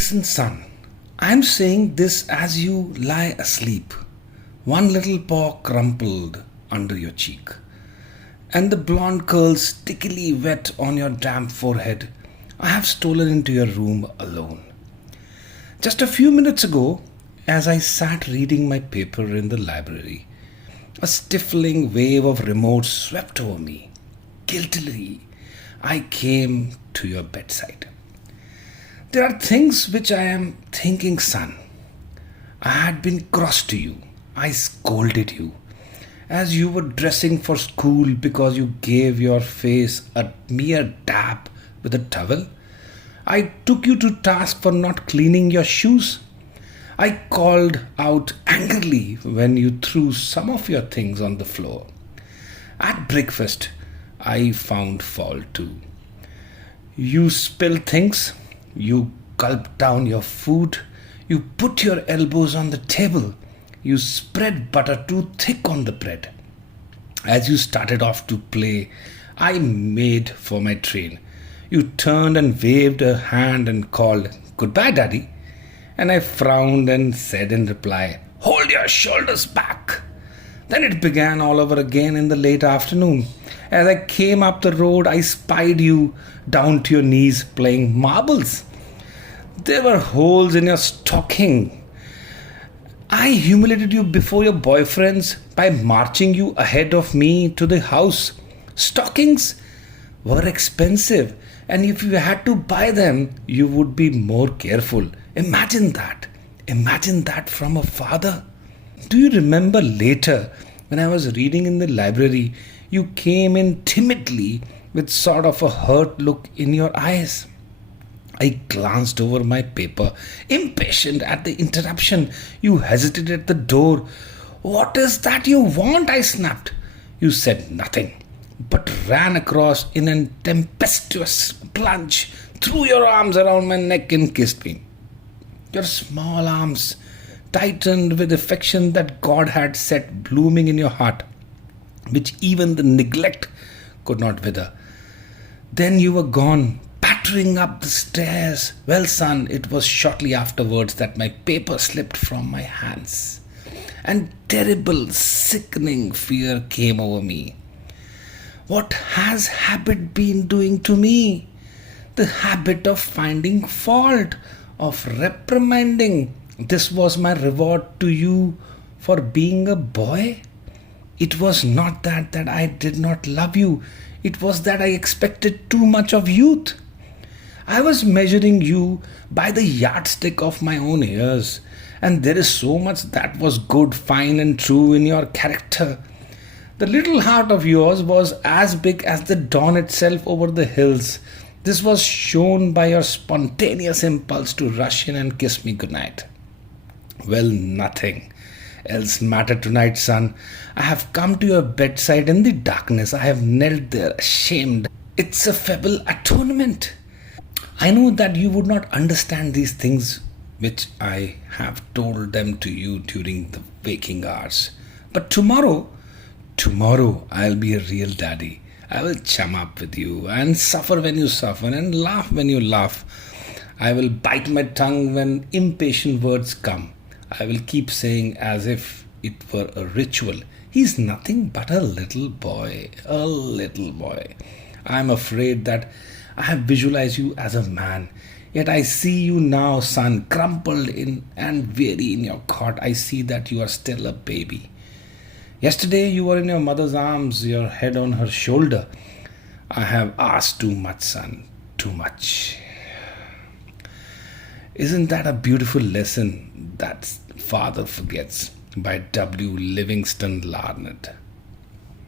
Listen, son, I'm saying this as you lie asleep, one little paw crumpled under your cheek, and the blonde curls stickily wet on your damp forehead. I have stolen into your room alone. Just a few minutes ago, as I sat reading my paper in the library, a stifling wave of remorse swept over me. Guiltily, I came to your bedside. There are things which I am thinking, son. I had been cross to you. I scolded you as you were dressing for school because you gave your face a mere dab with a towel. I took you to task for not cleaning your shoes. I called out angrily when you threw some of your things on the floor. At breakfast, I found fault too. You spilled things. You gulped down your food. You put your elbows on the table. You spread butter too thick on the bread. As you started off to play, I made for my train. You turned and waved a hand and called, "Goodbye, Daddy." And I frowned and said in reply, "Hold your shoulders back." Then it began all over again in the late afternoon. As I came up the road, I spied you down to your knees playing marbles. There were holes in your stocking. I humiliated you before your boyfriends by marching you ahead of me to the house. Stockings were expensive, and if you had to buy them, you would be more careful. Imagine that. Imagine that from a father. Do you remember later, when I was reading in the library, you came in timidly with sort of a hurt look in your eyes? I glanced over my paper, impatient at the interruption. You hesitated at the door. "What is that you want?" I snapped. You said nothing, but ran across in a tempestuous plunge, threw your arms around my neck and kissed me. Your small arms tightened with affection that God had set blooming in your heart, which even the neglect could not wither. Then you were gone, pattering up the stairs. Well, son, it was shortly afterwards that my paper slipped from my hands, and terrible, sickening fear came over me. What has habit been doing to me? The habit of finding fault, of reprimanding. This was my reward to you for being a boy. It was not that I did not love you. It was that I expected too much of youth. I was measuring you by the yardstick of my own years, and there is so much that was good, fine, and true in your character. The little heart of yours was as big as the dawn itself over the hills. This was shown by your spontaneous impulse to rush in and kiss me goodnight. Well, nothing else mattered tonight, son. I have come to your bedside in the darkness. I have knelt there, ashamed. It's a feeble atonement. I know that you would not understand these things which I have told them to you during the waking hours. But tomorrow I'll be a real daddy. I will chum up with you and suffer when you suffer and laugh when you laugh. I will bite my tongue when impatient words come. I will keep saying as if it were a ritual, "He's nothing but a little boy, a little boy." I am afraid that I have visualized you as a man. Yet I see you now, son, crumpled in and weary in your cot. I see that you are still a baby. Yesterday you were in your mother's arms, your head on her shoulder. I have asked too much, son, too much. Isn't that a beautiful lesson that Father Forgets by W. Livingston Larned?